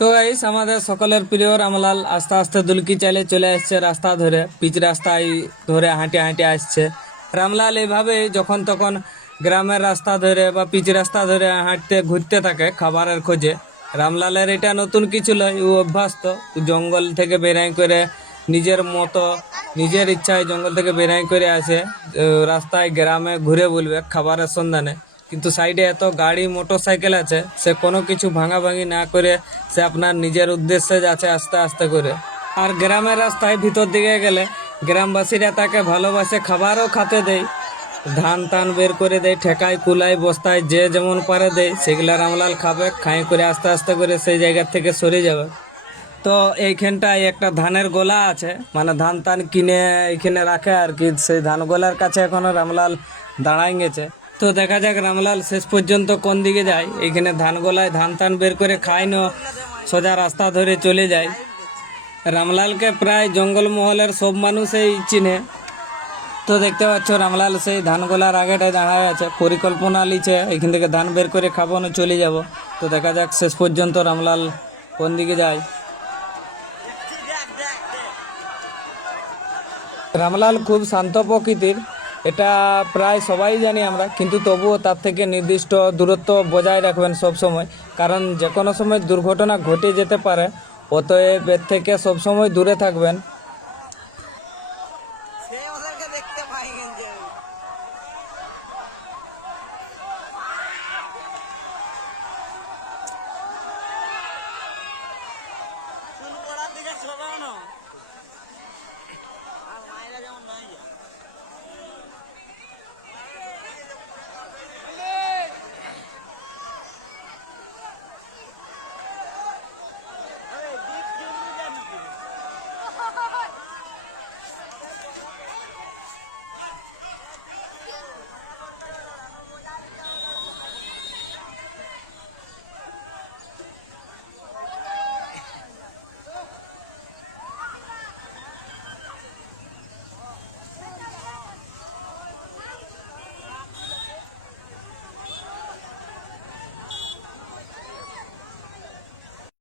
তো গাইস, আমাদের সকলের প্রিয় রামলাল আস্তে আস্তে দুলকি চালে চলে আসছে রাস্তা ধরে, পিচ রাস্তায় ধরে হাঁটে হাঁটে আসছে। রামলাল এইভাবে যখন তখন গ্রামের রাস্তা ধরে বা পিচ রাস্তা ধরে হাঁটতে ঘুরতে থাকে খাবারের খোঁজে। রামলালের এটা নতুন কিছু নয়, ও অভ্যাস তো জঙ্গল থেকে বেরাই করে নিজের মতো নিজের ইচ্ছায় জঙ্গল থেকে বেরাই করে আসে। রাস্তায় গ্রামে ঘুরে বলবে খাবারের সন্ধানে, কিন্তু সাইডে এত গাড়ি মোটর সাইকেল আছে, সে কোনো কিছু ভাঙাভাঙি না করে সে আপনার নিজের উদ্দেশ্যে যাচ্ছে আস্তে আস্তে করে। আর গ্রামের রাস্তায় ভিতর দিকে গেলে গ্রামবাসীরা তাকে ভালোবাসে, খাবারও খেতে দেয়, ধান টান বের করে দেয়, ঠেকায় কুলাই বস্তায় যে যেমন পারে দেয়, সেগুলা রামলাল খাবে, খাই করে আস্তে আস্তে করে সেই জায়গার থেকে সরে যাবে। তো এইখানটায় একটা ধানের গোলা আছে, মানে ধান টান কিনে এইখানে রাখে আর কি। সেই ধান গোলার কাছে এখনো রামলাল দাঁড়াই গেছে। তো দেখা যাক রামলাল শেষ পর্যন্ত কোন দিকে যায়। এইখানে ধান গোলায় ধান টান বের করে খায় না, সোজা রাস্তা ধরে চলে যায়। রামলালকে প্রায় জঙ্গলমহলের সব মানুষই চিনে। তো দেখতে পাচ্ছ রামলাল সেই ধান গোলার আগেটায় দাঁড়ায় আছে, পরিকল্পনা লিছে এখান থেকে ধান বের করে খাবো না চলে যাব। তো দেখা যাক শেষ পর্যন্ত রামলাল কোন দিকে যায়। রামলাল খুব শান্ত প্রকৃতির, এটা প্রায় সবাই জানি আমরা, কিন্তু তবুও তার থেকে নির্দিষ্ট দূরত্ব বজায় রাখবেন সব সময়, কারণ যে কোনো সময় দুর্ঘটনা ঘটে যেতে পারে। অতএব এর থেকে সবসময় দূরে থাকবেন।